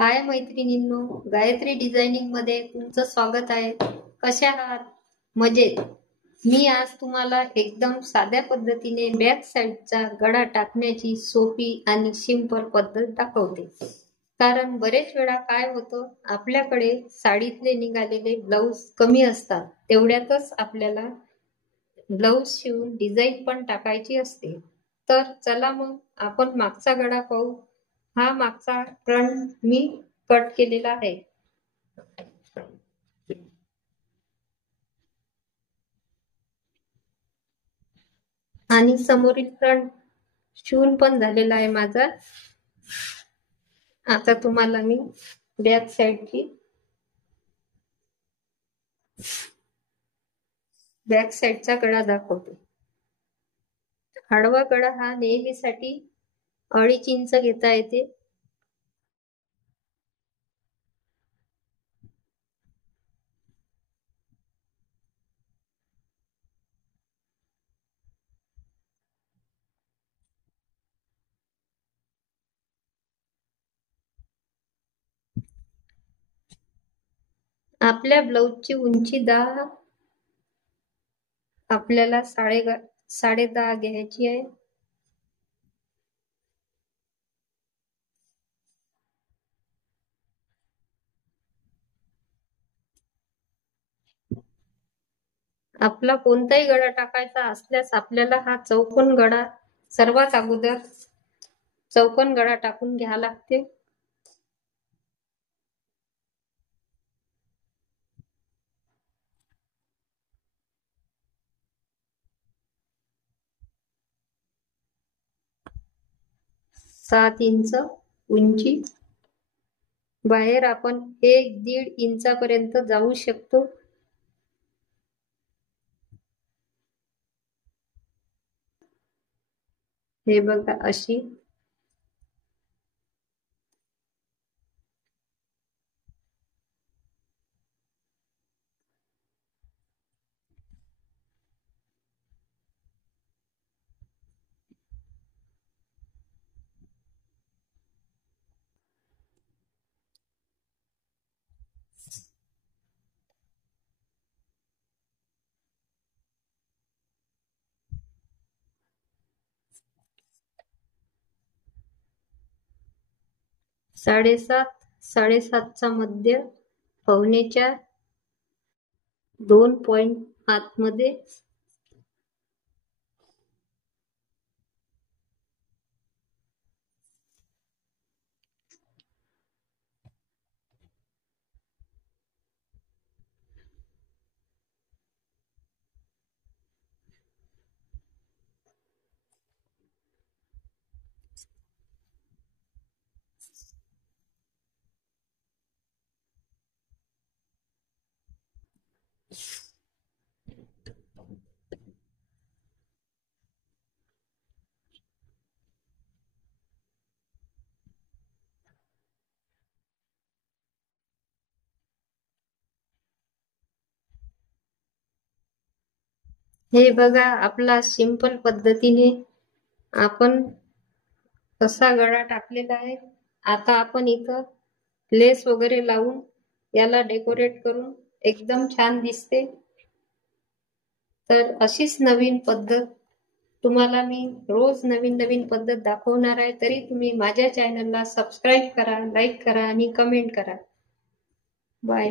हाय मैत्रिणींनो, गायत्री डिझायनिंग मध्ये तुमचं स्वागत आहे. कशा आहात? मजेत. मी आज तुम्हाला एकदम साध्या पद्धतीने बॅक साइडचा गळा टाकण्याची सोपी आणि सिंपल पद्धत दाखवते. कारण बरेच वेळा काय होतं, आपल्याकडे साडीतले निघालेले ब्लाऊज कमी असतात. तेवढ्यातच आपल्याला ब्लाऊज शिवून डिझाईन पण टाकायची असते. तर चला मग आपण मागचा गळा पाहू. हा मागचा फ्रंट मी कट केलेला आहे आणि समोरील फ्रंट शिवून पण झालेला आहे माझा. आता तुम्हाला मी बॅक साइडचा गळा दाखवते. आडवा गळा हा नेहमीसाठी 2.5 इंच घेता येते. आपल्या ब्लाऊजची उंची 10, आपल्याला 10.5 घ्यायची आहे. आपला कोणताही गळा टाकायचा असल्यास आपल्याला हा चौकोन गळा सर्वात अगोदर चौकोन गळा टाकून घ्यावा लागते. सात इंच उंची. बाहेर आपण 1-1.5 इंचापर्यंत जाऊ शकतो. हे बघा अशी. साडेसातचा मध्य, 2.25 2 पॉइंट आतमध्ये. हे बघा आपला सिंपल पद्धतीने आपण कसा गळा टाकलेला आहे. आता आपण इथं लेस वगैरे लावून याला डेकोरेट करून एकदम छान दिसते. तर अशीच नवीन पद्धत तुम्हाला मी रोज नवीन पद्धत दाखवणार आहे. तरी तुम्ही माझ्या चॅनलला सबस्क्राईब करा, लाईक करा आणि कमेंट करा. बाय.